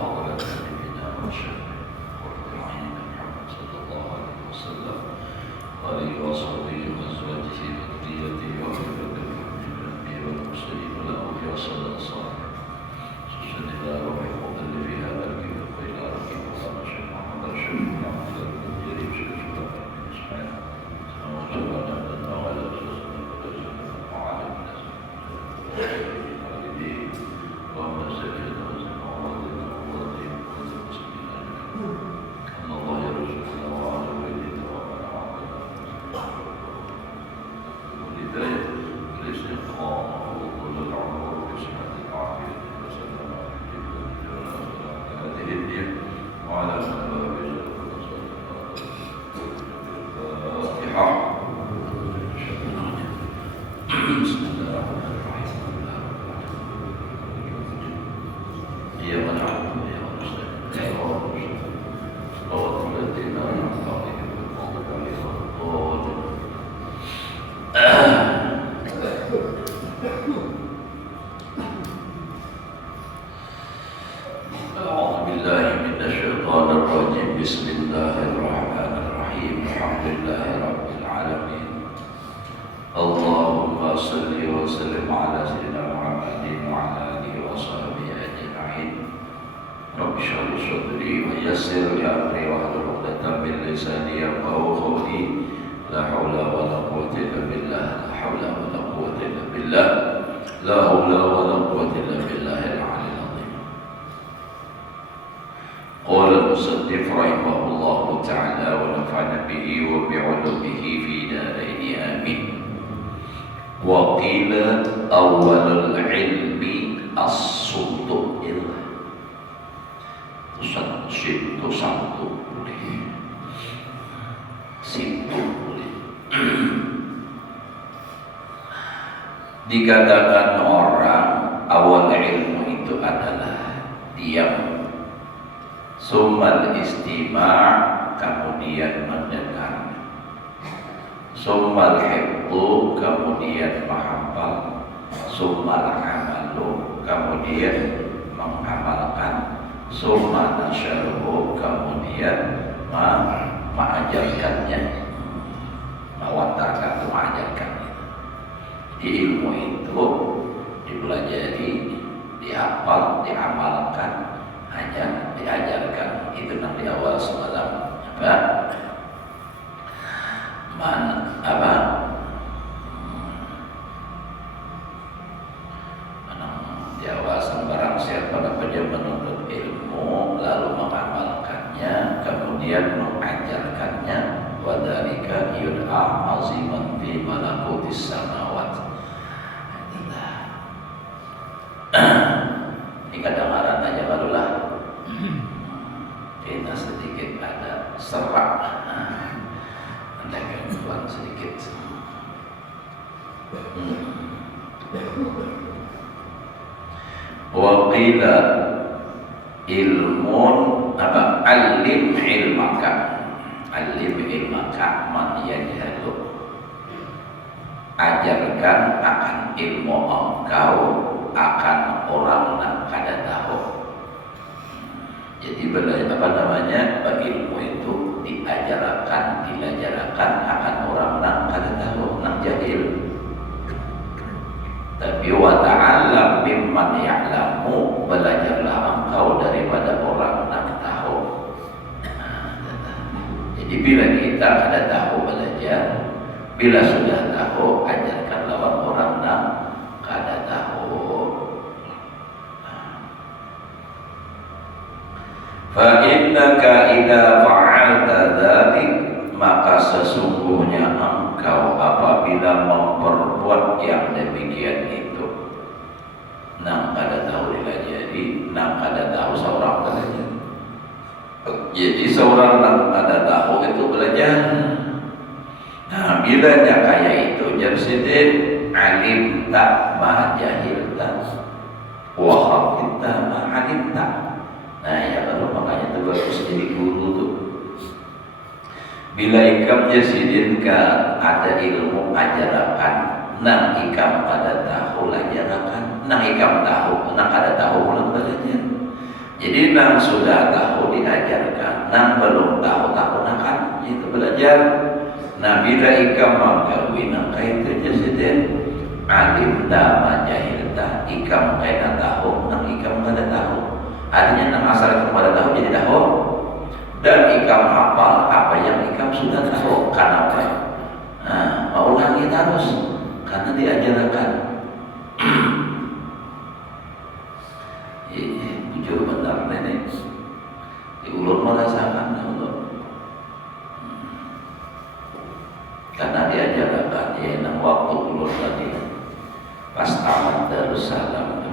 حضرة نبينا وشفيع قرة أعيننا محمد صلى الله عليه وسلم وآله وصحبه وأزواجه وذريته وأهل بيته من الأنبياء والمرسلين والأولياء صلى الله عليه وسلم إلى روح المؤلف هذا الكتاب وإلى روح مولانا الشيخ محمد رشيد بن محمد الجليل شيخ الشباب بن إسماعيل وجعلنا لنا وعلى جزءنا وجزءنا وعلمنا والدين وما سيدنا وزنا وولدنا وولدين وولد المسلمين أجمعين أن الله يرزقنا وعلى والدينا ومن عبدنا والهداية والاستقامة وطول العمر وصحة العافية وعلى الأبواب الفاتحة. بسم الله الرحمن الرحيم. إياك نعبد وإياك نستعين صراط الذين أنعمت عليهم غير المغضوب عليهم ولا أعوذ بالله من الشيطان الرجيم. بسم الله الرحمن الرحيم. الحمد لله رب العالمين. اللهم صل وسلم على سيدنا محمد وعلى آله وصحبه أجمعين. رب اشرح لي صدري ويسر لي أمري واحلل عقدة من لساني يفقهوا قولي. لا حول ولا قوة إلا بالله. لا حول ولا قوة إلا بالله. لا حول ولا قوة إلا بالله العلي العظيم. قال المصنف رحمه الله تعالى ونفعنا به وبعلومه في دارين آمين. وقيل أول العلم الصدق satu boleh, situ boleh. Dikatakan orang awal ilmu itu adalah diam, summal istima' kemudian mendengar, summal hifdzu kemudian menghafal, summal amalu kemudian mengamalkan, summa nasyruhu kemudian mengajarkannya, mewantarkan, mengajarkannya. Di ilmu itu dipelajari, dihafal, diamalkan, hanya diajarkan. Itu nanti awal semalam di awal barang siapa yang menuntut ilmu lalu mengamalkannya kemudian mengajarkannya, wadhalika yud'a aziman fi malakutis samawat. Ini kadang-kadang aja barulah kita sedikit ada serak, ada gangguan sedikit. Wa qila ilmun alim ilmaka, alim ilmaka man yajhalu, ajarkan akan ilmu engkau akan orang yang kada tahu. Jadi ilmu itu diajarkan, dilajarkan akan orang yang kada tahu, yang jahil. Tapi wa ta'allam mimman ya'lamu, belajarlah engkau daripada orang yang tahu. Jadi bila kita kada tahu belajar, bila sudah tahu ajarkanlah orang yang kada tahu. Fa innaka idza fa'alta dzalik, maka sesungguhnya engkau apabila memperbuat yang demikian itu, nang kada tahu dilajari, nang kada tahu seorang belajar. Jadi seorang nang kada tahu itu belajar. Nah, bilanya kayak itu jarsidin alim tak ma jahil tak wa hafidta ma alim tak. Nah, ya kalau makanya itu bagus jadi guru tuh. Bila ikam jasidin ka ada ilmu ajarkan, nang ikam kada tahu ajarkan, nang ikam tahu, nang kada tahu ulang belajar. Jadi nang sudah tahu diajarkan, nang belum tahu akan itu belajar. Nah bila ikam magawi nang kaitu jasiden alim dama jahilta ikam kena tahu nang ikam kada tahu. Artinya nang asal ikam kada tahu jadi tahu dan ikam hafal apa yang ikam sudah tahu. Kenapa? Nah, mau ulangi terus karena diajarkan. Jujur benar nenek diulur merasakan Allah karena diajarkan ya nang waktu ulur tadi pas tamat Darussalam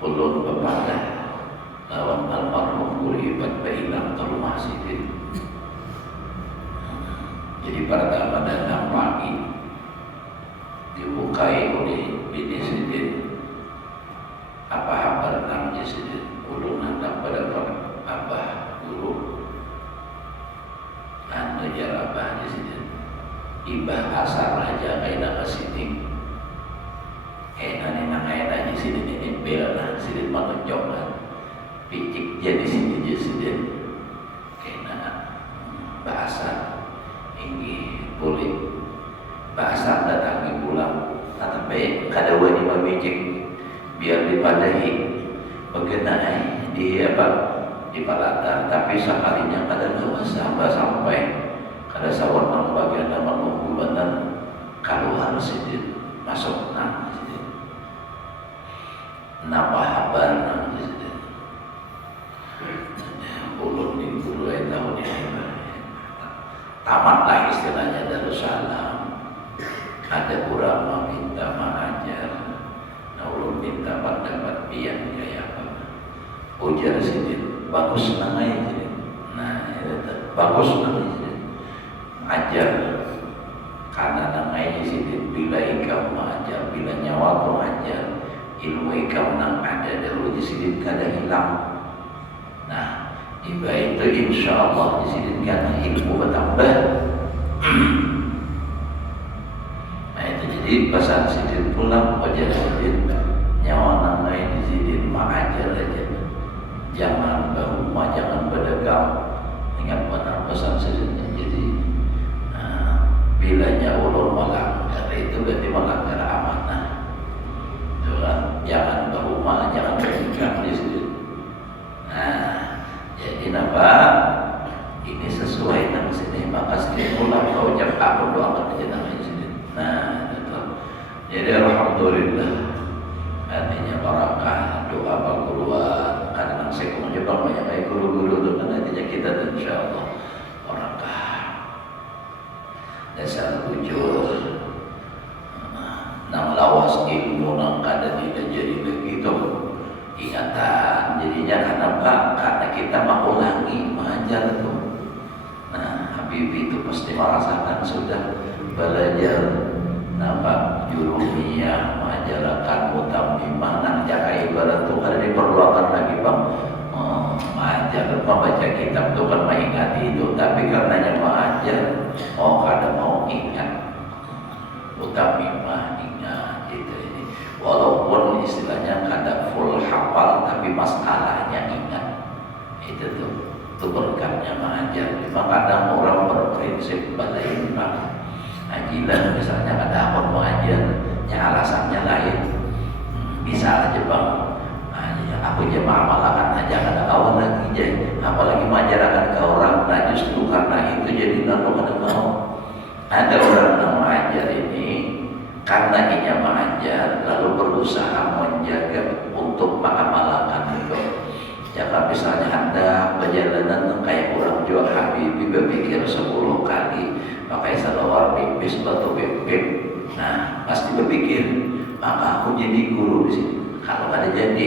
ulur bepada lawan almarhum Kulibat Bailam ke rumah Sidin. Jadi pertama datang pagi dibukai oleh bini Sidin. Apa kabar nang Sidin? Ulun hendak pada abah guru. Anu jar abah Sidin. Ibah asar aja kaina ka Sidin. Enak nang ayeuna Sidin ini bela Sidin menunjukkan. Picik jadi Sidin. Kena bahasa ini boleh bahasa datangi pulang. Tapi kada wani mamicik biar dipadahi mengenai di apa di palatar, tapi sekalinya kada sampai kada sawar nang bagian nama nunggu bener kalau harus itu masuk nang itu napa habar nang itu ulun di dulu tahun ini tamatlah istilahnya Darussalam. Ada kurang minta mengajar. Ulun minta pendapat pian kayak apa? Ujar Sidin, bagus namanya Sidin. Nah, itu bagus namanya Sidin. Ajar karena namanya Sidin bila ikam mengajar, bila nyawa tu ajar, ilmu ikam nang ada dahulu di Sidin kada hilang. Nah, iba itu insya Allah di Sidin kan ilmu bertambah. Nah itu jadi pesan Sidin pulang ujar Sidin. Nyawa nang lain di Sidin mengajar aja, jangan berumah, jangan berdagang. Ingat benar pesan Sidin. Jadi bila ulun melanggar itu berarti melanggar amanah. Jangan berumah, jangan berdagang di Sidin. Nah, jadi apa? Ini sesuai dengan sini maka Sidin pulang kau ucap aku doakan aja namanya Sidin. Nah, itu. Jadi alhamdulillah. Artinya barakah doa perguruan karena sekong juga banyak baik guru-guru itu kan artinya kita insya Allah barakah dasar bujur nang lawas ilmu nang kada tidak jadi begitu ingatan jadinya kenapa? Karena kita mau ulangi mengajar itu. Nah Habib itu pasti merasakan sudah belajar nampak jurumiyah mengajarkan mutammimah nang jaga ibarat itu kada diperlukan lagi bang mengajar membaca kitab itu kan mengingati itu tapi karenanya mengajar kada mau ingat mutammimah ingat itu ini walaupun istilahnya kada full hafal tapi masalahnya ingat itu tuh itu berkatnya mengajar. Cuma kadang orang berprinsip balain bang ajilan misalnya ada akun mengajar yang alasannya lain bisa aja bang aku jemaah malakan aja ada kawan lagi jadi apalagi mengajarkan ke orang nah justru karena itu jadi lalu kada mau ada orang yang mengajar ini karena ia mengajar lalu berusaha menjaga untuk mengamalkan itu. Jangan misalnya Anda perjalanan kayak orang jual Habibie berpikir 10 kali pakai salawat pipis batu bebek. Nah pasti berpikir maka aku jadi guru di sini. Kalau ada jadi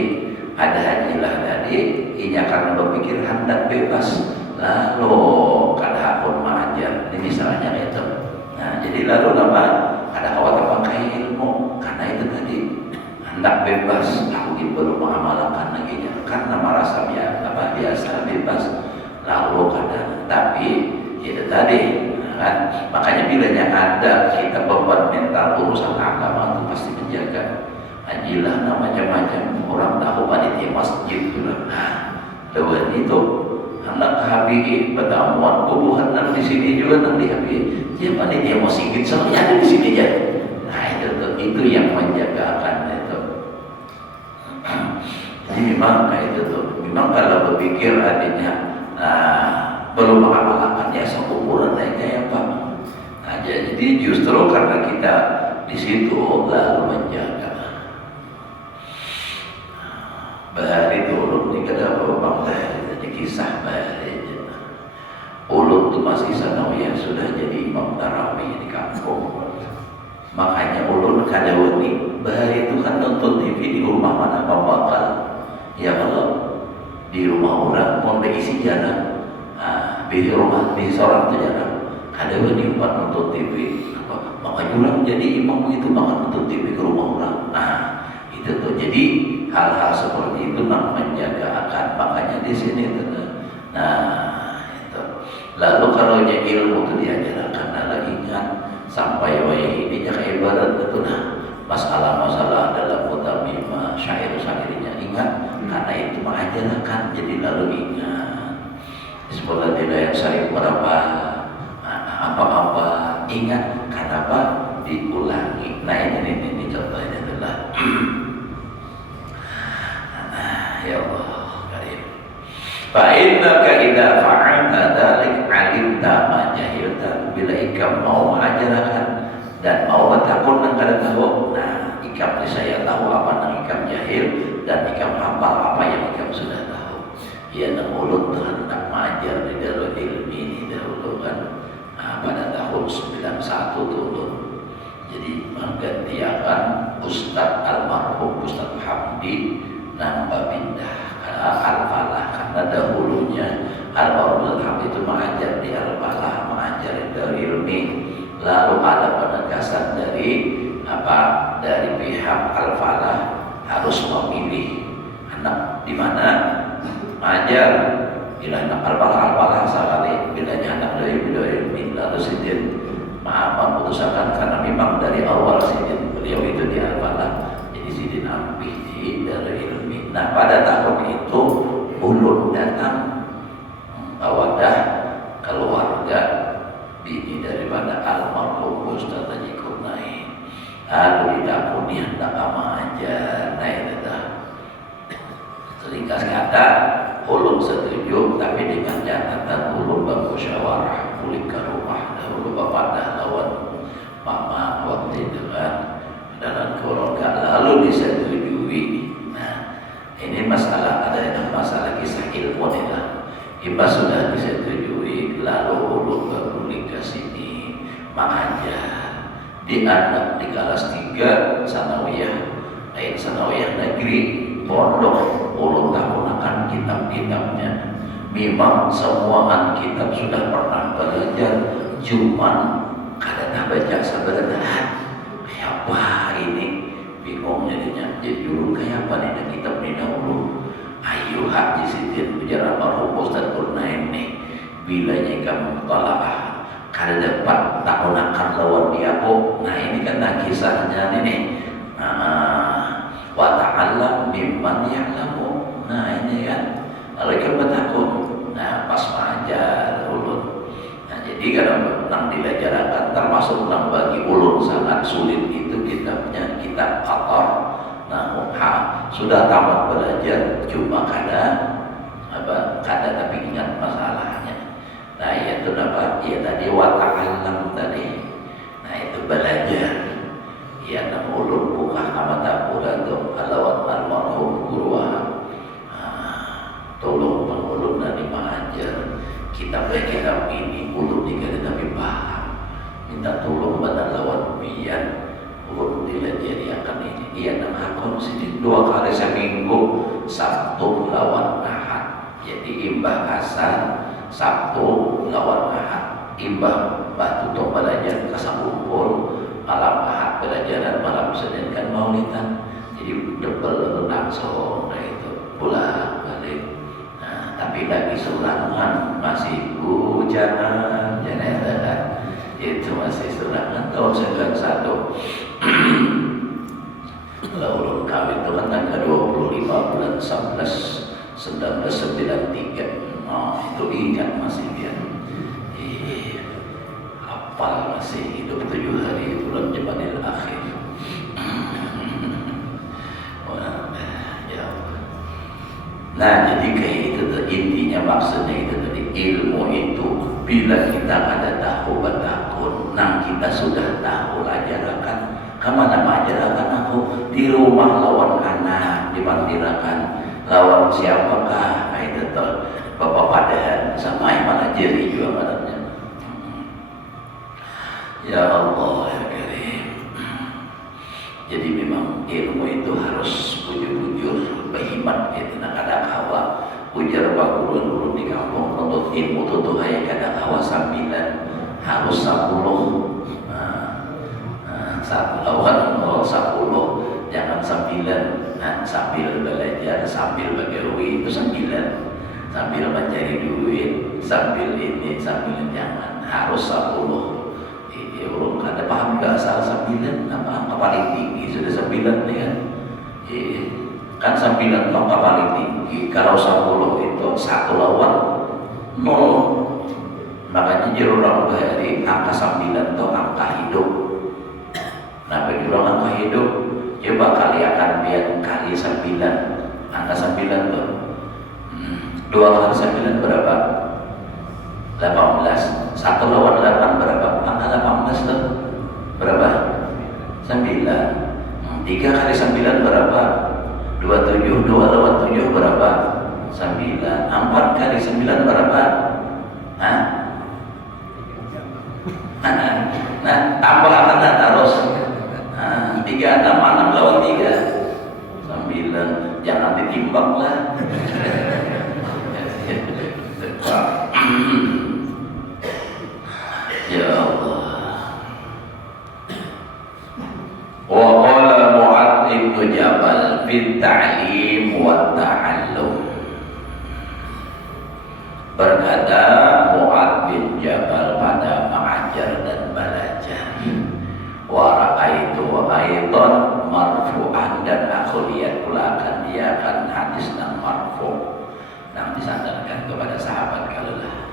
ada hajilah tadi inya karena berpikir hendak bebas lalu kada pun mengajar. Ini misalnya itu. Nah jadi lalu apa? Ada kawan pakai ilmu karena itu tadi hendak bebas. Aku belum mengamalkan lagi karena merasa biasa bebas lalu kadang tapi itu tadi kan makanya bilanya ada kita beban mental urusan agama itu pasti menjaga Ajilah macam-macam orang tahu panitia masjid pula. Lawan itu anak HBI pertemuan bubuhan nang di sini juga nang di HBI. Dia panitia masjid soalnya ada di sini ya. Nah itu yang menjagakan itu. Jadi memang itu tuh. Memang kalau berpikir adanya belum mengamalkan ya seukuran aja ya Pak. Nah, jadi justru karena kita di situ lalu menjaga. Bahari itu ulun ini kada apa bahari jadi kisah bahari. Ulun tuh masih sanawiyah sudah jadi imam tarawih di kampung. Makanya ulun kada wani bahari itu kan nonton TV di rumah mana bakal. Ya kalau di rumah orang mau isi jarang. Di rumah di seorang itu jarang. Kada wani empat nonton TV. Makanya orang jadi imam itu makan nonton TV ke rumah orang. Itu tuh jadi hal-hal seperti itu nak menjaga akan makanya di sini itu. Itu. Lalu kalau ilmu itu diajarkan lagi ingat sampai wayah ini kayak ibarat itu masalah-masalah dalam mutamimah syair-syairnya ingat karena itu mengajarkan jadi lalu ingat sekolah tidak yang sering berapa apa-apa ingat kenapa diulangi. Nah ini contohnya adalah ya Allah karim. Fa innaka idza fa'alta dzalik 'alimta ma jahilta bila ikam mau mengajarkan dan mau bertakun nang kada tahu. Nah, ikam saya tahu apa nang ikam jahil dan ikam hafal apa yang ikam sudah tahu. Ya nang ulun hendak mengajar di Darul Ilmi ini dahulu kan. Pada tahun 91 tuh ulun. Jadi menggantikan Ustaz almarhum Ustaz Hamdi nambah pindah ke Al-Falah karena dahulunya almarhum Hamdi itu mengajar di Al-Falah, mengajar di Darul Ilmi. Lalu ada penegasan dari pihak Al-Falah harus memilih anak di mana mengajar. Bila anak Al-Falah sekali, bila anak dari Ilmi lalu Sidin memutuskan karena memang dari awal Sidin beliau itu di Al-Falah, jadi Sidin ambil di Darul Ilmi. Nah pada tahun itu ulun datang bawadah keluarga bini daripada almarhum Ustaz Haji Kurnain. Lalu didapur dia hendak mengajar. Nah itu dah. Seringkas kata ulun setuju tapi dengan catatan ulun bermusyawarah pulik ke rumah dahulu bapak dah lawan mama waktu itu kan dalam keluarga lalu disetujui. Nah ini masalah ada yang masalah kisah ilmu nih lah. Iba sudah disetujui lalu ulun berpulik ke sini mengajar di anak di kelas 3 sanawiyah sanawiyah negeri pondok. Ulun tahunakan kitab-kitabnya. Memang semua kitab sudah pernah belajar, cuman kadang baca sebenarnya kayak apa ini bingung jadinya. Jadi dulu kayak apa nih kitab ini dahulu. Ayo Haji Sidin bicara almarhum Ustaz Kurnain nih. Bilanya kamu talaah kada dapat tahunakan lawan dia kok. Nah ini kan kisahnya ini. Wa ta'allam mimman ya'lamu. Nah ini kan kalau ikan bertakun, nah pas mengajar ulun. Nah jadi kadang nang diajarkan termasuk nang bagi ulun sangat sulit itu kitabnya kitab Qatar. Nah sudah tamat belajar cuma kada tapi ingat masalahnya. Nah itu dapat ya tadi wa ta'allam tadi. Nah itu belajar. Ya nang ulun buka mata bulan tu alawat almarhum guru tolong ulun dari mengajar kitab ini ulun dikira tapi paham minta tolong pada lawan biar ulun dilajari akan ini dia nang hakon sini 2 kali seminggu Sabtu lawan Ahad jadi imbah Hasan Sabtu lawan Ahad imbah batu to belajar kasampul malam Ahad belajaran malam Senin kan maulidan jadi double langsung itu pulang balik. Tapi lagi sulangan masih jangan itu masih sulangan tahun 91 kalau ulun kawin itu kan tanggal 25 bulan 11 1993. Nah, itu ingat masih dia. Hafal masih hidup 7 hari bulan Jumadil Akhir. Nah, jadi kayak itu intinya, maksudnya itu tadi, ilmu itu bila kita kada tahu bertakun, nah kita sudah tahu ajarkan. Kemana ajarkan aku di rumah lawan anak, dimantirakan lawan siapakah? Nah, itu tuh bapak padahan sama iman ajari juga katanya. Ya Allah ya Karim. Jadi memang ilmu itu harus bujur-bujur berhimat gitu. Nah kadang hawa ujar bagulun-gulun di kampung untuk ilmu tuh hayang kadang hawa sambilan harus 10. Satu lawan 10, jangan 9. Nah, sambil belajar, sambil bergawi itu 9, sambil mencari duit, sambil ini, sambil jangan, harus 10. Orang kada paham gak asal 9, apa angka paling tinggi sudah 9 nih kan. Kan 9 angka paling tinggi, kalau 10 itu 1 lawan 0. Makanya jadi orang dari angka 9 itu angka hidup. Nah bagi orang angka hidup, coba kali akan biar kali 9, angka 9 tuh 2 kali 9 berapa? 18. 1 lawan 8 berapa? Angka 18 tuh berapa? 9. 3 kali 9 berapa? 27. 2 lawan 7 berapa? 9. 4 kali 9 berapa? Hah? Nah tambah akan terus. 3, 6, 6 lawan 3 9. Jangan ditimbang lah. Ya Allah. Wa qala Mu'adz bin Jabal fi ta'lim wa ta'allum. Berkata Mu'adz bin Jabal pada mengajar dan belajar. Wa ra'aitu aidan marfu'an, dan aku lihat pula akan dia akan hadis dan marfu' yang disandarkan kepada sahabat kalulah.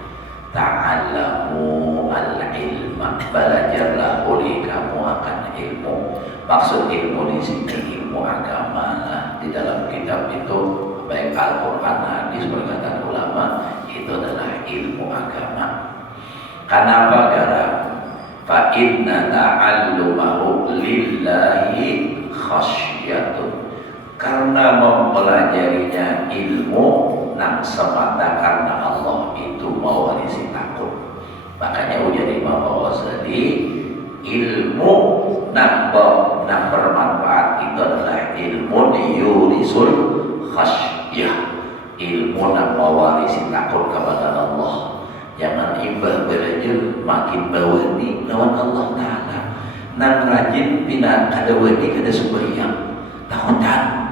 Ta'allamu al-ilma, belajarlah oleh kamu akan ilmu. Maksud ilmu di sini ilmu agama lah. Di dalam kitab itu baik Al-Quran, hadis, perkataan ulama, itu adalah ilmu agama. Kenapa? Karena fa inna ta'allumahu lillahi khasyatun, karena mempelajarinya ilmu nang semata karena Allah itu mewarisi takut. Makanya ujar Imam Ghazali, ilmu nang bermanfaat itu adalah ilmu yurisul khasyah, ilmu nang mewarisi takut kepada Allah. Jangan imbah belajar makin bawani lawan Allah Ta'ala. Nang rajin pindah kada wani kada sembahyang takutan.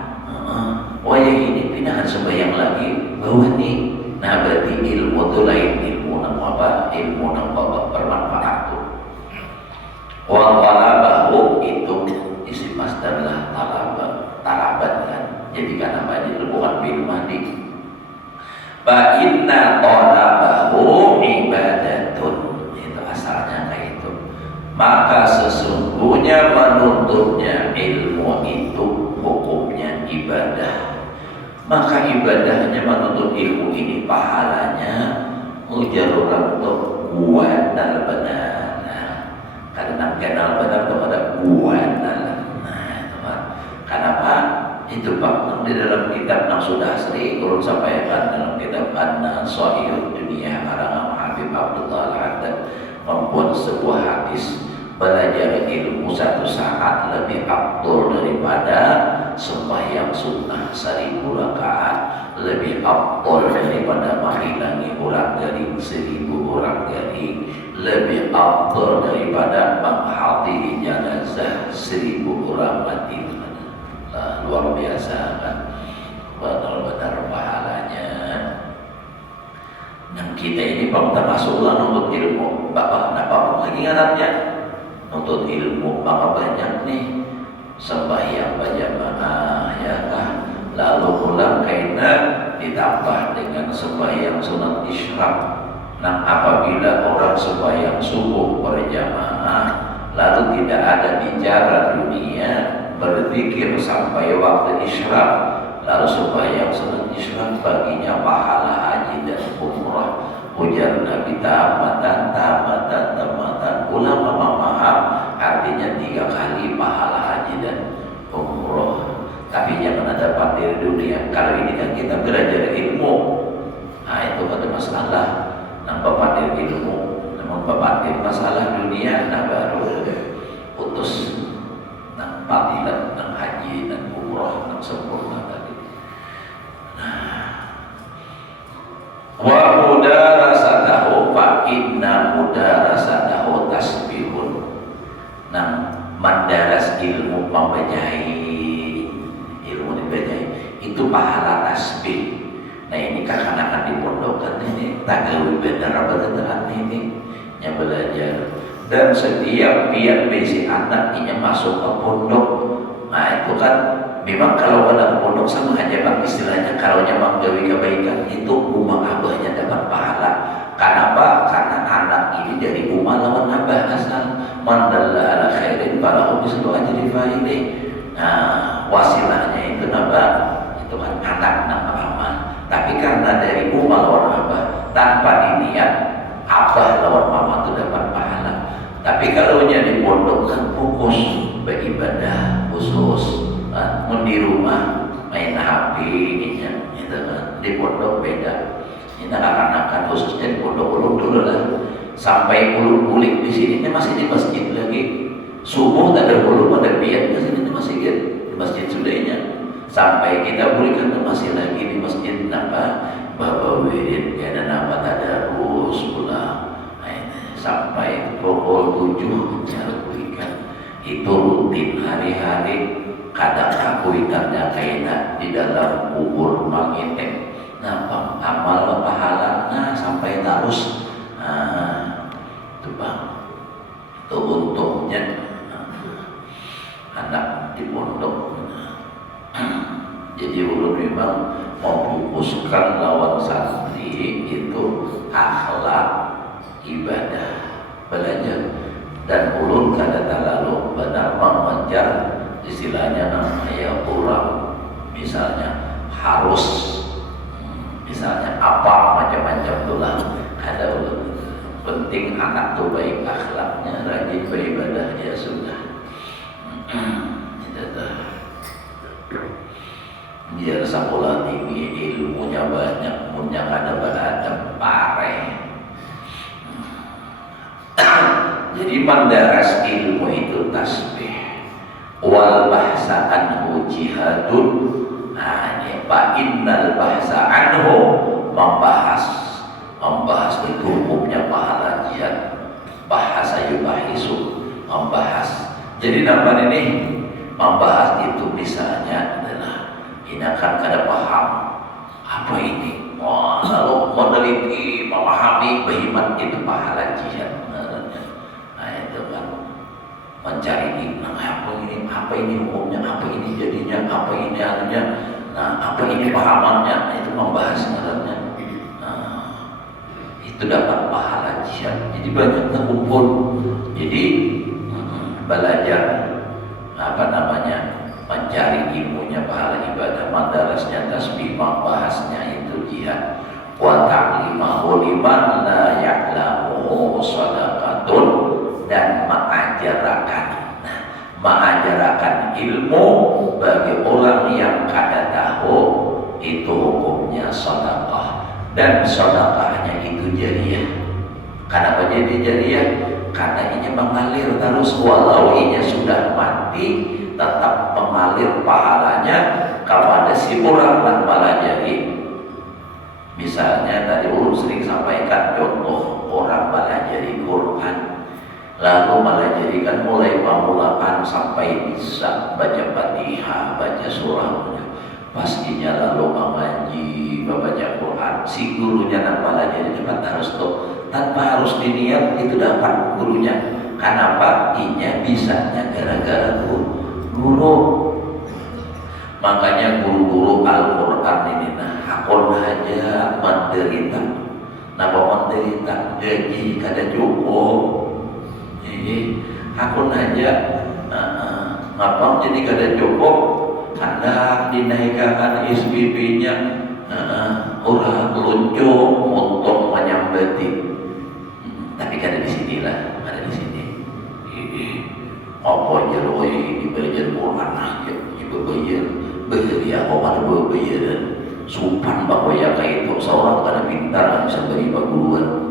Wayah ini pindahan sembahyang lagi bawani. Nah berarti ilmu itu lain ilmu nang apa? Ilmu nang bermanfaat tu. Wa talabahu itu isi masdar lah, talabat kan. Jadi kan apa ini bukan bil madi. Fa inna talabahu ibadatun, itu asalnya kayak itu. Maka sesungguhnya menuntutnya ilmu itu hukumnya ibadah. Maka ibadahnya menuntut ilmu ini pahalanya ujar orang itu kuat dan benar. Karena kenal benar kepada kuat dan benar. Kenapa? Itu Pak, di dalam kitab yang sudah sering turun sampaikan dalam kitab An-Nasihul Dunia karang Habib Abdullah Al-Haddad membuat sebuah hadis, belajar ilmu 1 saat lebih afdal daripada sembahyang sunnah 1000 rakaat, lebih afdal daripada menghilangi orang garing 1000 orang garing, lebih afdal daripada menghadiri jenazah 1000 orang mati. Luar biasa kan, benar-benar pahalanya. Dan kita ini bang termasuklah untuk ilmu. Bapak kenapa lagi ngarannya untuk ilmu? Maka banyak nih sembahyang berjamaah, lalu pulang kaina ditambah dengan sembahyang sunat isyraq. Nah, apabila orang sembahyang subuh berjamaah lalu tidak ada bicara dunia, berzikir sampai waktu isyraq, lalu sembahyang sunat isyraq baginya pahala haji dan umrah. Ujar Nabi tamatan tamatan tamatan. Ulama memaham artinya 3 kali pahala haji dan umrah. Tapi jangan ada pamer dunia. Kalau ini kan kita belajar ilmu, nah itu ada masalah. Nambah pamer ilmu, namun pamer masalah dunia, nah baru putus. Nah fadilat, nah haji dan umrah, nah sempurna tadi. Wa mudarasatahu fa inna mudarasatahu tasbihun. Nah, mandaras ilmu membacahi ilmu dibacai itu pahala tasbih. Nah ini akan dipondokkan ini tagawi benar benar ini yang belajar. Dan setiap biar besi anak ini masuk ke pondok, nah itu kan memang kalau ada ke pondok sama aja bang istilahnya, kalau nyamang gawi kebaikan itu rumah abahnya dapat pahala. Kenapa? Karena anak ini dari rumah lawan abah asal mandalla ala khairin falahu mislu ajri fa'ilih. Nah wasilahnya itu nambah, itu kan anak nambah amal. Tapi karena dari rumah lawan abah tanpa diniat, abah lawan mama itu dapat pahala. Tapi kalau di pondok kan fokus beribadah khusus, di rumah main HP gitu kan. Di pondok beda. Ini anak-anak khususnya di pondok ulun dulu lah. Sampai ulun-ulik di sini masih di masjid lagi. Subuh tak ada ulun pada biar di sini masih di masjid sudahnya. Sampai kita berikan masih lagi di masjid apa Bapak Wirid ya dan apa tadarus pulang. Sampai pukul 7 cara berikan itu rutin hari-hari. Kadang aku ikannya kainan di dalam kubur mangitek. Nah, amal pahala, nah sampai terus. Nah, itu bang, itu untungnya anak di pondok. Jadi ulun memang memfokuskan lawan santri itu akhlak ibadah belajar, dan ulun kada terlalu benar mengejar istilahnya namanya orang misalnya harus misalnya apa macam-macam itulah ada ulun. Penting anak tuh baik akhlaknya, rajin beribadah ya sudah. Biar sekolah tinggi ilmunya banyak, punya kada beradab pareh. Jadi mandaras ilmu itu tasbih. Wal bahsa anhu jihadun. Nah ini Pak innal bahsa anhu membahas itu hukumnya pahala jihad. Bahasa yubahisu membahas. Jadi namanya ini membahas itu misalnya adalah ini akan kada paham apa ini. Lalu meneliti memahami bagaimana itu pahala jihad. Nah itu kan mencari apa ini hukumnya, apa ini jadinya, apa ini anunya, nah apa ini pahamannya, nah, itu membahas sebenarnya. Nah, itu dapat pahala jihad. Jadi banyak terkumpul. Jadi belajar apa namanya mencari ilmunya pahala ibadah, madarasnya tasbih, membahasnya itu jihad. Wa ta'limahu liman la ya'lamu sadaqatun, dan mengajarkan ilmu bagi orang yang kada tahu itu hukumnya sedekah, dan sedekahnya itu jariyah. Kenapa jadi jariyah? Karena ini mengalir terus, walau ini sudah mati tetap mengalir pahalanya kepada si orang yang pelajari. Misalnya tadi ulun sering sampaikan contoh orang pelajari Quran, lalu melajarikan mulai pamulaan sampai bisa baca Fatihah, baca surah, pastinya lalu mengaji, membaca Quran. Si gurunya nak pelajari cepat harus tuh, tanpa harus diniat itu dapat gurunya. Kenapa? Inya bisanya gara-gara guru. Makanya guru-guru Al-Quran ini hakon aja menderita. Napa menderita? Gaji kada cukup. Ini hakon aja. Ngapa jadi kada cukup? Hendak dinaikkan SPP-nya. Orang luncur untuk menyambati. Tapi kada di sinilah, ada di sini. Apa jero ini belajar Quran aja, ibu bayar. Beri apa pada berbayaran supan bahwa ya kayak itu seorang kada pintar bisa beri perguruan.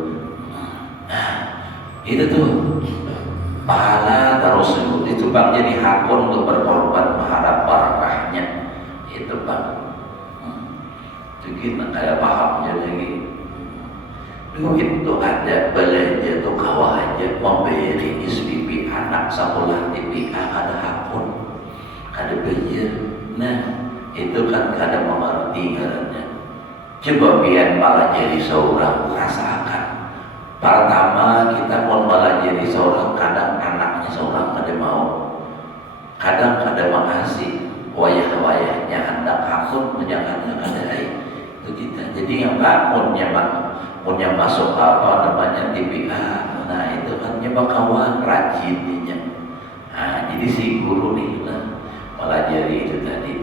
Itu tuh pahala terus itu bang jadi hakun untuk berkorban mengharap barakahnya itu bang. Itu kita kayak pahamnya lagi. Duit itu ada belanja tuh kawah aja memberi SPP anak sekolah TPA ada hakun ada bayar. Nah, itu kan kadang mengerti karena coba biar malah jadi seorang rasakan. Pertama kita mau malah jadi seorang kadang anaknya seorang kada mau, kadang kada mengasih wayah-wayahnya hendak hakun menjaga kada itu kita. Jadi yang bangunnya punya masuk apa namanya TPA, nah itu kan nyoba kawan rajinnya. Nah jadi si guru nih pelajari itu tadi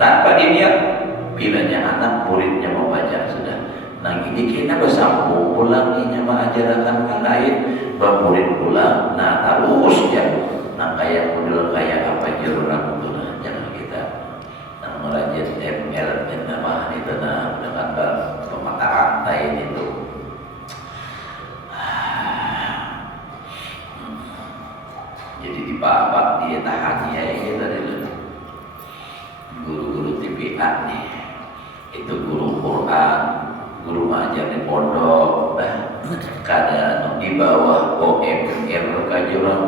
tanpa diniat bilanya anak muridnya membaca sudah. Nah ini kita bersambung pulang ini mengajarkan hal lain bermurid pulang. Nah terus ya nah kayak model kayak apa jurang itu nah jangan kita melajari ML dan nama itu nah dengan pemata rantai itu. Jadi di babak dia tahan ya gitu dulu. Guru-guru TPA nih itu guru Quran, guru ngajar di pondok, kadang di bawah OMR kajuran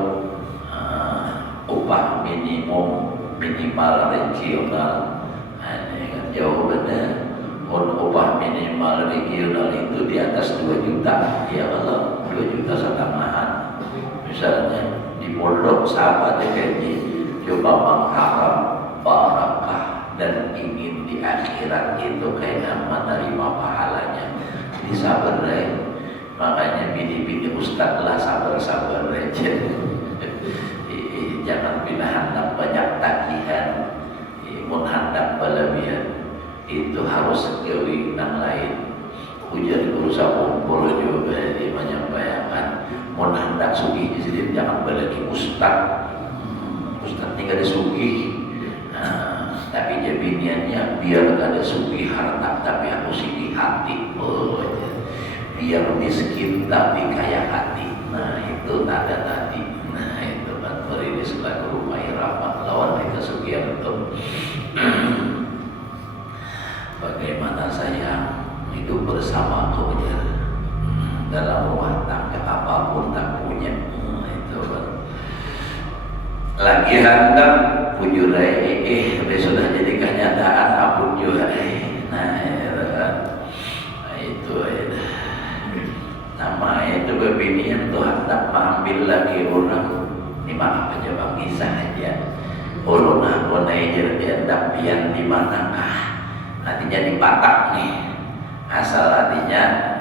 upah minimum minimal regional, ini kan jauh benar. Upah minimal regional itu di atas 2 juta, ya kalau 2 juta setengahan misalnya. Di pondok sahabat gaji coba mengharap barakah dan ingin di akhirat itu kayak menerima pahalanya. Jadi sabar deh. Makanya bini-bini ustad lah sabar-sabar aja. Jangan bila hendak banyak tagihan, mun hendak berlebihan itu harus segawi yang lain. Ujian berusaha kumpul juga di menyampaikan mun hendak sugih di sini jangan berlagi ustad. Ustad ini kada sugih. Tapi jabiniannya biar kada sugih harta tapi aku sugih hati. Biar miskin tapi kaya hati. Nah itu tanda tadi. Nah itu kan beri selaku rumah rahmat lawan kesugihan itu. Bagaimana saya hidup bersama kemudian dalam rumah tangga apapun tak punya itu kan. Lagi hendak pujurai sudah jadi kenyataan apun juga nah itu kan. Nah, itu nama itu kebinian tuh hendak mengambil lagi orang ini maaf aja bang kisah aja ulun aja dia hendak pian di manakah artinya di Batak nih asal artinya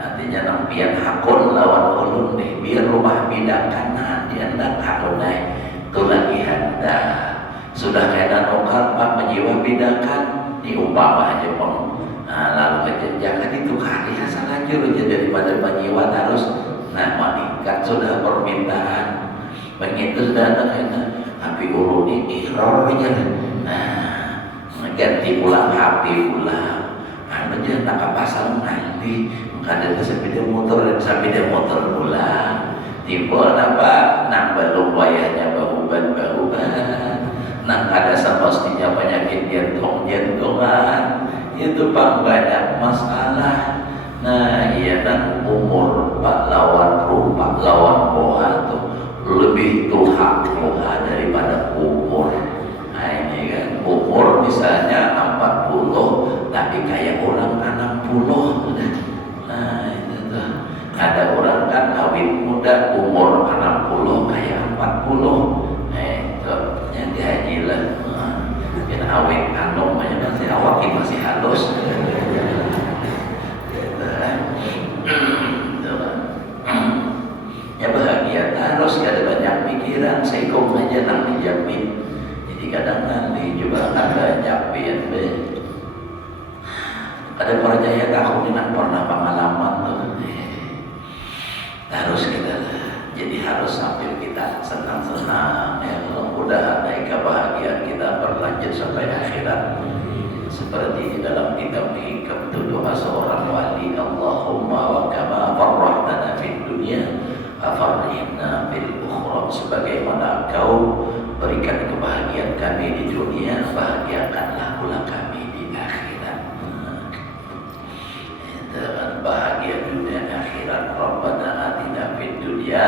nampian hakun lawan ulun nih biar rumah bidak karena dia hendak hakun naik itu lagi hendak sudah kena nongkar pak menjiwa bidakan diumpama aja bang lalu aja jangan itu kali asal aja daripada menjiwa harus nah meningkat sudah permintaan begitu sudah kena tapi ulun ini ikrarnya ganti pulang HP pulang aja nak pasal nanti kada sepeda motor dan sepeda motor pulang timbul nambah lumayannya bahuban nang kada semestinya penyakit jantungan itu pak banyak masalah. Nah iya kan umur pak lawan rupa lawan poha tuh lebih tuha daripada umur. Nah ini kan umur misalnya 40 tapi kayak orang 60. Nah itu tuh ada orang kan awet muda umur 60 kayak 40. Itu yang dihaji lah. awet anom aja masih awak masih halus. Ya bahagia harus ada banyak pikiran, seikong aja nang dijamin. Jadi kadang nanti coba ada jamin be. Ada percaya tahu dengan pernah pengalaman tuh. Harus kita jadi harus sambil kita senang-senang ya mudah naik kebahagiaan kita berlanjut sampai akhirat. Seperti di dalam kitab hikam itu doa seorang wali, Allahumma wa kama farrahtana fid dunya afarrihna fil ukhra, sebagaimana kau berikan kebahagiaan kami di dunia, bahagiakanlah pula kami di akhirat. Dengan bahagia dunia akhirat, Rabbana atina fid dunya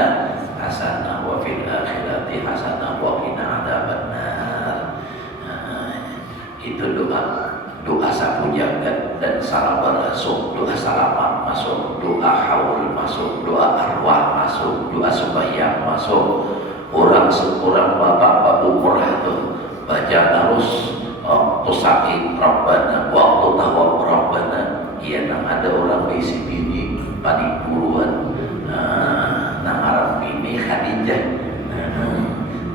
hasanah wa fil akhirati hasanah wa qina adzabannar. Itu doa sapu jagat dan salam masuk, doa salaman masuk, doa haul masuk, doa arwah masuk, doa sembahyang masuk. Orang bapak umrah itu baca terus waktu sakit Rabbana, waktu tawab Rabbana. Iya, nang ada orang bisi bini panik buruan, nang Arab bini Khadijah,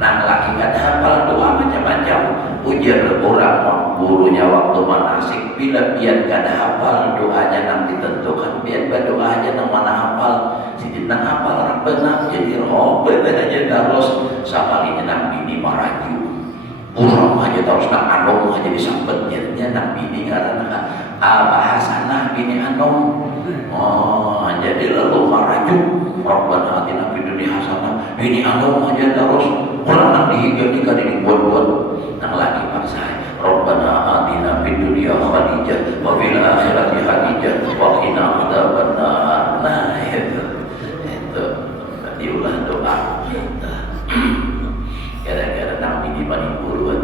nang laki gak hafal doa macam-macam. Ujar orang gurunya waktu manasik, bila biar gak hafal doanya nang ditentukan, biar berdoa aja nang mana hafal. Jadi nang hafal Rabbana, jadi Rabbana aja terus sekalinya nang bini maraju. Orang aja terus nang anom aja disambet jadinya nang bini karena bahasanah bini anom. Oh, jadi lalu maraju Rabbana atina fid dunya hasanah, bini anom aja terus orang nang dihiga dibuat-buat. Nang lagi paksa Rabbana atina fid dunya Khadijah wa fil akhirati Khadijah wa qina adzabannar. Nah itu diulah doa kita. Gara-gara nang bini paling buruan.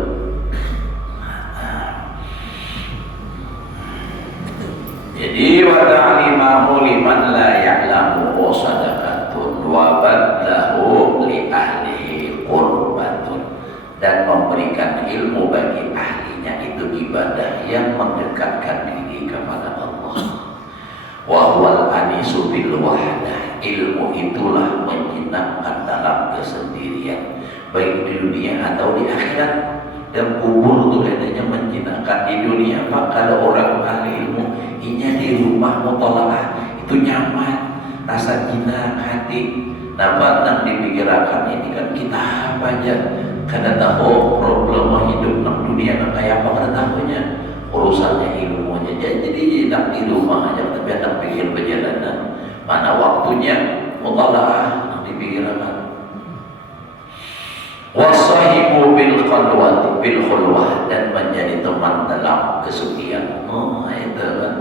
Jadi wa ta'limahu liman la ya'lamu sadaqatun wa badlahu li ahlihi qurbatun, dan memberikan ilmu bagi ahlinya itu ibadah yang mendekatkan diri kepada Allah. Wa huwal anisu bil wahdah, ilmu itulah menyenangkan dalam kesendirian baik di dunia atau di akhirat. Dan kubur itu katanya menjinakkan di dunia. Pak, kalau orang ahli ilmu inya di rumah mutolaah itu nyaman, rasa jinak hati. Dapat yang dipikirkan ini kan kita apa aja, karena tahu problem hidup di dunia kan kayak apa, karena tahunya urusannya ilmunya. Jadi enak di rumah aja, tapi ada pikir perjalanan mana waktunya mutolaah yang dipikirkan. Wasahibu bil khalwati bil khulwah, dan menjadi teman dalam kesucian. Itu kan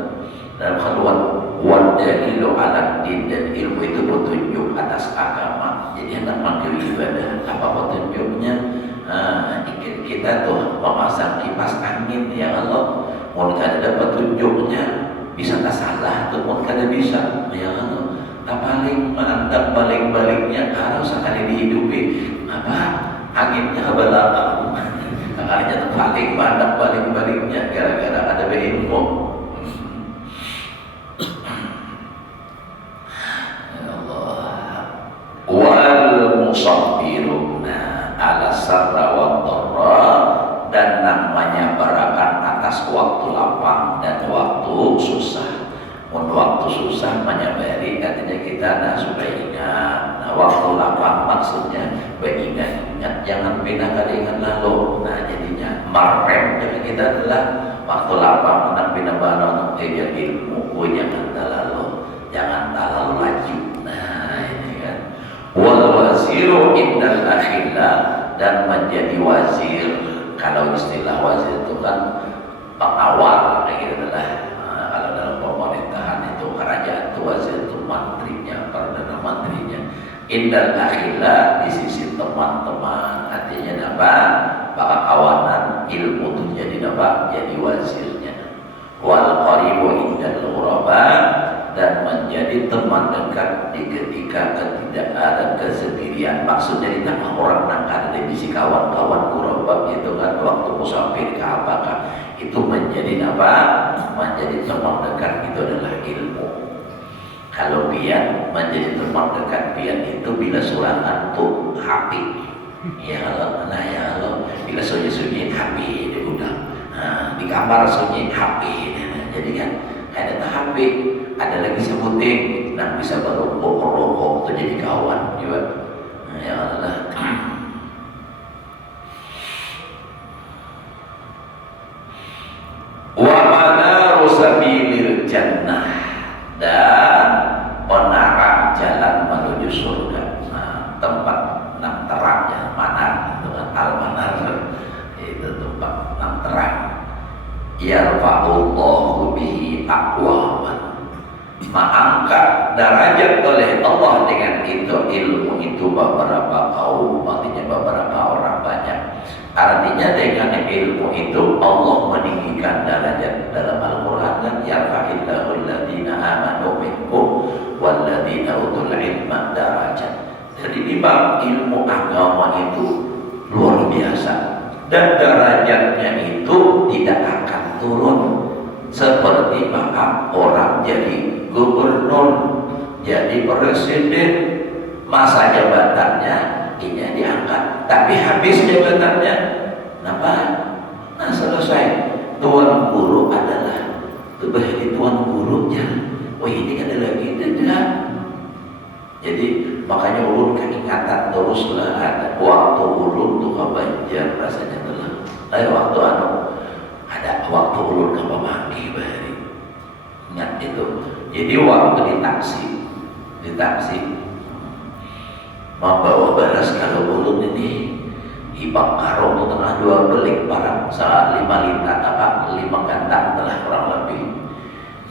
dalam khalwat. Wa dalilu ala din, dan ilmu itu petunjuk atas agama. Jadi hendak manggil ibadah apa petunjuknya? Kita tuh memasang kipas angin, ya Allah, mau ada petunjuknya bisa tak salah tuh, mau kada bisa, ya Allah. Tak paling mantap balik-baliknya harus akan dihidupi apa? Anginnya belakang, makanya terbalik banyak balik-baliknya gara-gara ada berilmu. Ya Allah. Wal musabbiruna ala sarra wa dharra, dan namanya berakan atas waktu lapang dan waktu susah. Waktu susah menyabari katanya kita supaya ingat. Waktu lapang maksudnya beringat-ingat, jangan pindah kali ingat lalu. Nah jadinya marem jadi kita adalah waktu lapang menang pindah balon kejar ilmu, jangan terlalu laju. Nah ini kan wal waziru indal akhillah, dan menjadi wazir. Kalau istilah wazir itu kan pengawal kayak gitu lah. Kalau dalam pemerintahan itu kerajaan itu wazir itu menterinya, perdana menterinya. Indal akhillah, di sisi teman-teman, artinya apa? Bakal kawanan ilmu itu jadi apa? Jadi wazirnya. Wal qaribu indal ghuraba, dan menjadi teman dekat di ketika ketidakadaan kesendirian. Maksudnya di tengah orang nang ada di sisi kawan-kawan ghuraba. bab itu kan waktu musafir ke apakah itu menjadi apa? Menjadi teman dekat itu adalah ilmu. Kalau pian menjadi teman dekat pian itu bila surangan tuh HP. Ya kalau bila sunyi-sunyi HP diundang. Nah, di kamar sunyi HP. Jadi kan ada HP, ada lagi sebuting, nah bisa baru rokok itu jadi kawan juga. Nah, ya Allah. Wa manaru sabilil jannah, dan penerang jalan menuju surga. Nah, tempat enam terangnya manar itu kan al-manar itu tempat enam terang. Yarfa'ullahu bihi aqwaman, mengangkat derajat oleh Allah dengan itu ilmu itu beberapa kaum, artinya beberapa orang banyak. Artinya dengan ilmu itu Allah meninggikan derajat. Dalam Al-Quran kan yarfa'illahu alladhina amanu minkum walladhina utul ilma darajat. Jadi di bab ilmu agama itu luar biasa, dan derajatnya itu tidak akan turun seperti maaf orang jadi gubernur, jadi presiden, masa jabatannya ini diangkat, tapi habis jabatannya, kenapa? Nah selesai. Tuan guru adalah tuan gurunya. Oh ini ada lagi tidak. Jadi makanya ulun keingatan teruslah ada waktu ulun tuh kebanjar rasanya telah. Waktu ada waktu ulun ke pemanggi bahari. Ingat itu. Jadi waktu di taksi membawa beras kalau ulun ini ibang karung itu tengah dua belik barang saat 5 liter apa 5 gantang telah kurang lebih.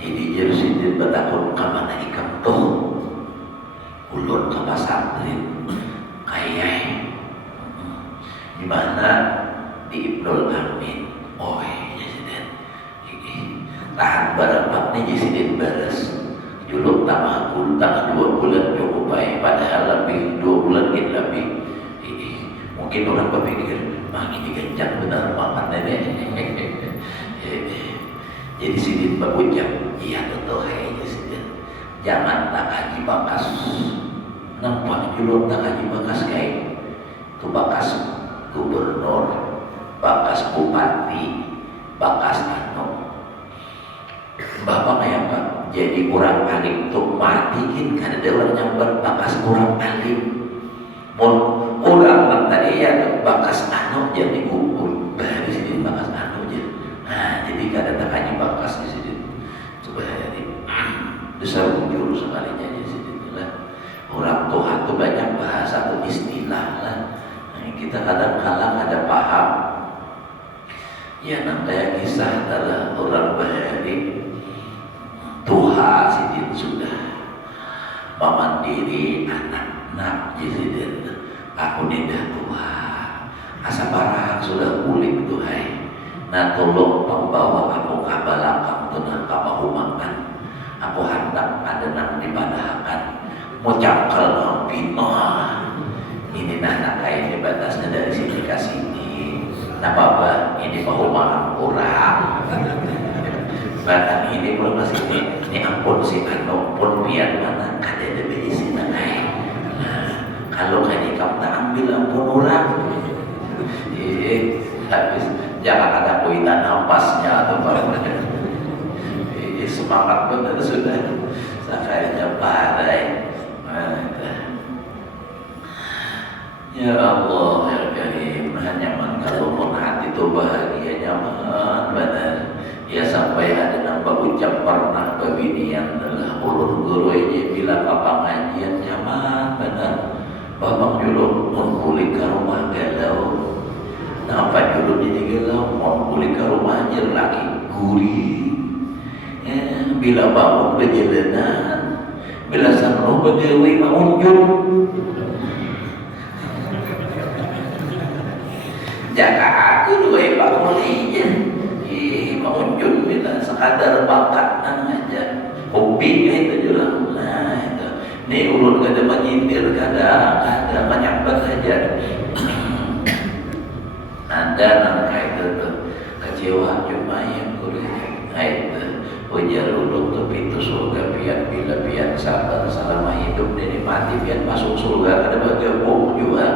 Jadi jersidin bertakun kemana ikan tuh ulun ke pesantren kayak di mana di Ibnul Amin. Oh Jesiden tahan barang nih Jesiden beres juluk tambah 2 bulan cukup baik, padahal lebih 2 bulan lebih. Mungkin orang berpikir ini kencang benar makan nenek. Jadi Sidin berucap, iya tentu hai Sidin, jangan tak haji bakas, nampak juluk tak haji bakas kayak itu bakas gubernur, bakas bupati, bakas bapak kayak apa? Jadi orang alim tuh matiin karena ada orang yang berbakas orang alim. Orang tadi ya bakas jadi kubur, bahari sini bakas aja. Nah jadi kadang tak haji bakas di sini. Coba hari besar muncul sekalinya di sini lah. Orang Tuhan tuh banyak bahasa atau istilah lah. Nah, kita kadang-kadang ada paham. Ya namanya kisah adalah orang bahari Tuhan sidin sudah memandiri anak Jesiden. Aku tidak tua, asa barang sudah kulit Tuhan. Nah tolong pembawa aku kabalakam tenang kapahumangan. Aku hendak ada nang dibadahakan, mau cangkal bino. Ini anak kayak ini batasnya dari sini ke sini. Nah bapak ini pahumangan orang. Bahkan ini belum masih ini ampun si pun biar mana ada di sini naik. Kalau kayak kamu tak ambil ampun orang, habis jangan ada kuitan napasnya atau apa. Semangat benar sudah, sakainya badai. Ya Allah ya Karim, nyaman kalau pun hati itu bahagia nyaman benar. Ya sampai ada nampak ucap pernah kebinian adalah ulun guru ini bila apa pengajian nyaman benar. Bapak juluk mau pulih ke rumah galau. Nampak juluk ini galau mau pulih ke rumah aja lagi gurih. Bila bangun berjalanan, bila sampai berdewi mengunjung. Jaga aku dua pak mulinya. Mengunjung bila sekadar bakat aja. Hobinya itu juga. Nah itu. Ini ulun kada menyindir, kada menyambat saja. ada nangka itu tuh kecewa cuma yang kuliah itu ujar ulung tuh pintu surga pian bila pian sabar selama hidup dari mati pian masuk surga ada bagian juga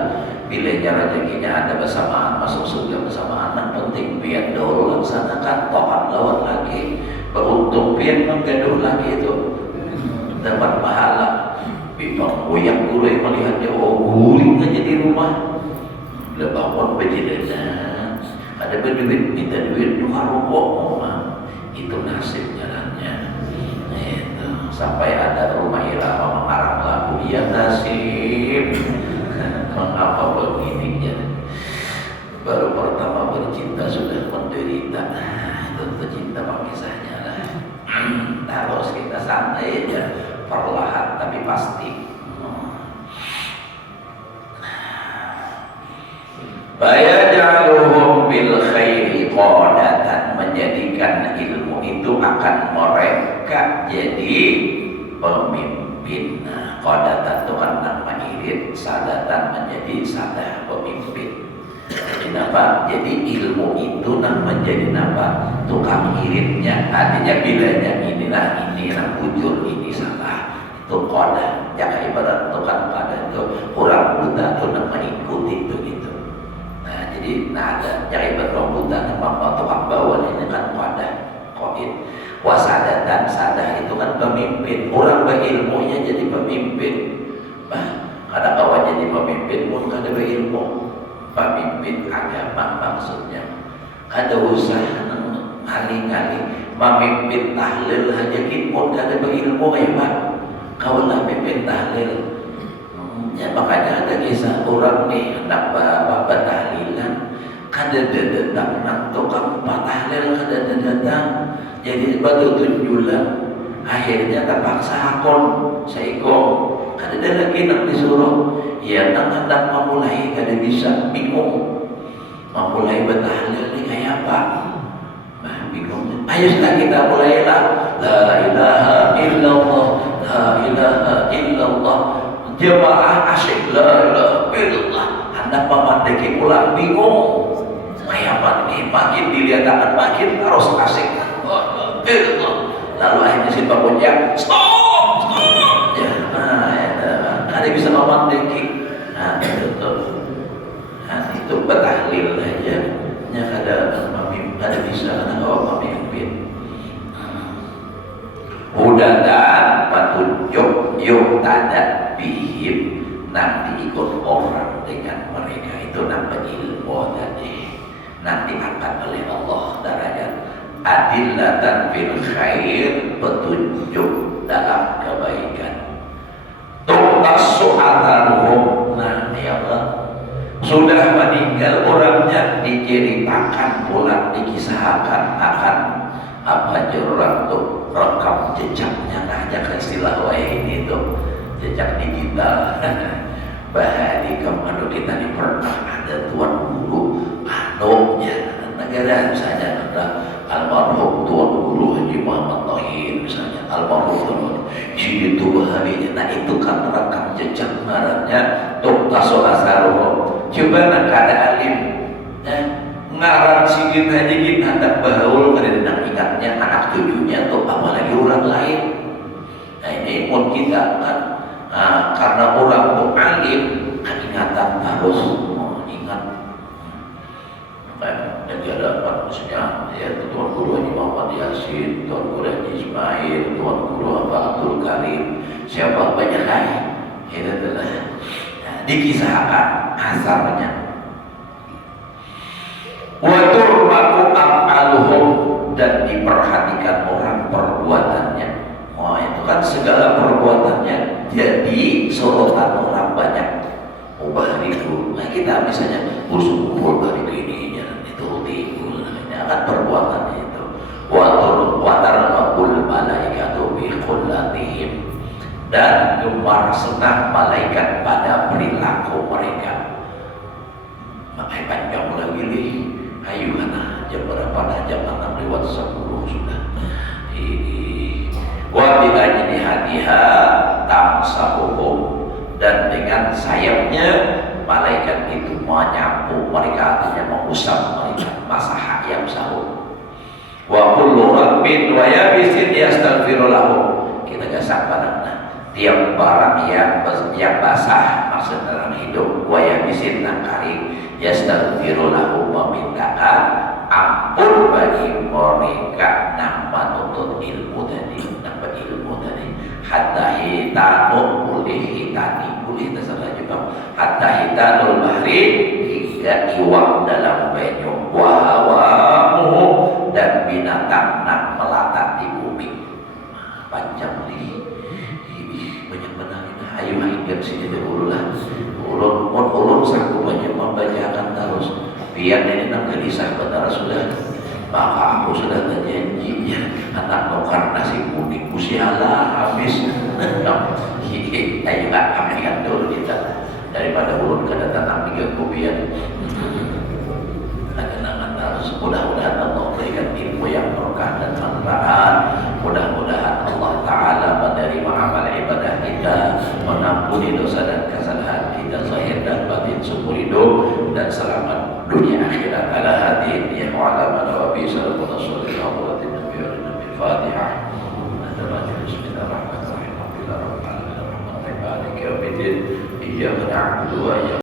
bila rezekinya ada bersamaan masuk surga bersamaan yang penting pian dulu laksanakan tohat lawan lagi beruntung pian menggaduh lagi itu dapat pahala bipang goyang guru yang melihatnya guring aja di rumah lebawan berjidana ada berduit minta duit dua rokok itu nasib jalannya itu sampai ada rumah irama mengarang lagu ya nasib mengapa begini ya baru pertama bercinta sudah menderita itu cinta pemisahnya lah harus kita santai aja perlahan tapi pasti Bayajaluhum bil khairi qadatan menjadikan ilmu itu akan mereka jadi pemimpin. Qadatan itu kan nama irit, sadatan menjadi sadah pemimpin. Kenapa? Jadi ilmu itu menjadi nama tukang iritnya. Artinya bilanya inilah bujur ini salah. Itu qadah. Jaka ibarat tukang qadah itu orang buta itu nama ikut itu gitu. Jadi ada yang berkomputan apa tukang bawaan ini kan qadah qaid wasadatan sadah itu kan pemimpin orang berilmunya jadi pemimpin kadang kawan jadi pemimpin pun kada berilmu pemimpin agama maksudnya kada usah ngali-ngali memimpin tahlil aja pun kada berilmu kayak pak kawan memimpin tahlil ya makanya ada kisah orang nih hendak bapak tahlilan kada datang nak tukang tahlil kada datang jadi batu tunjulan akhirnya terpaksa hakon seikong kada ada lagi nak disuruh ya nak hendak memulai kada bisa bingung memulai bertahlil ni kayak apa bingung ayo sudah kita mulailah la ilaha illallah la ilaha illallah jemaah asyik la ilaha illallah hendak memandeki pulang bingung kayak apa ini makin dilihat akan makin harus asik lalu akhirnya si bangunnya stop ya ada bisa memandeki itu bertahlil aja nya ada bisa kalau memimpin hudatan petunjuk yuk tadat bihim nanti ikut orang dengan mereka itu namanya ilmu tadi nanti akan oleh Allah derajat adillatan fil khair petunjuk dalam kebaikan tuqtasu atharuhum nah ya Allah sudah meninggal orangnya diceritakan pula dikisahkan akan apa orang tuh rekam jejaknya aja ke istilah ini tuh jejak digital bahari kemana kita ini pernah ada tuan guru anaknya negara misalnya ada almarhum tuan guru Haji Muhammad Tahir misalnya almarhum tuan si itu bahari nah itu kan rekam jejak marahnya tuqtasu atharuhum coba nak ada alim ngarang sigit aja gitu hendak bahaul kada ingatnya anak cucunya atau apalagi orang lain nah ini pun kita kan karena orang itu alim ingatan harus ingat dan dihadapan misalnya ya tuan guru Haji Muhammad Yasin tuan guru Haji Ismail tuan guru Abdul Karim siapa banyak lain itu adalah dikisahkan asalnya waturmaku amaluhum dan diperhatikan orang perbuatannya itu kan segala perbuatannya jadi sorotan orang banyak mubahriku nah kita misalnya usul hari ini itu timbul namanya kan perbuatannya itu watarmakul malaikatu bi khullatihim dan gemar senang malaikat pada perilaku mereka makanya panjang lagi nih ayo jam berapa jam 6 lewat 10 sudah wa bila jadi hatiha tamsahuhum dan dengan sayapnya malaikat itu menyapu mereka, artinya mengusap mereka. Masaha yang sahur. Wa kullu rabbin wa yabisin yastaghfiru lahu. Kita gasak padana tiap barang yang basah maksud dalam hidup, wa yabisin nang kering, yastaghfiru lahu, memintakan ampun bagi mereka nang menuntut ilmu tadi, nambah ilmu tadi. Hatta hitanu boleh hitani, boleh terserah juga. Hatta hitanul bahri, hingga iwak dalam banyu, wa hawamu, dan binatang nang melata di bumi. Panjang nih, ini banyak benar ini. Ayo hingga sini dulu lah. Ulun sanggup banyak membacakan terus. Biar ini nang gelisah benar sudah. Maka aku sudah berjanji anak nukar nasi kuning usialah habis. Ayo nggak ambilkan dulu kita daripada ulun kedatangan 3 kopian. Kenangan harus mudah-mudahan Allah berikan ilmu yang berkah dan manfaat. Mudah-mudahan Allah Ta'ala menerima amal ibadah kita, mengampuni dosa dan kesalahan kita zahir dan batin seumur hidup, dan selamat dunia akhirat. Ala hadirin ya mu'ala wa bi salamun sallallahu alaihi wa sallam. Al-Fatihah. Bismillahirrahmanirrahim. Alhamdulillah rabbil alamin. Iyyaka na'budu wa iyyaka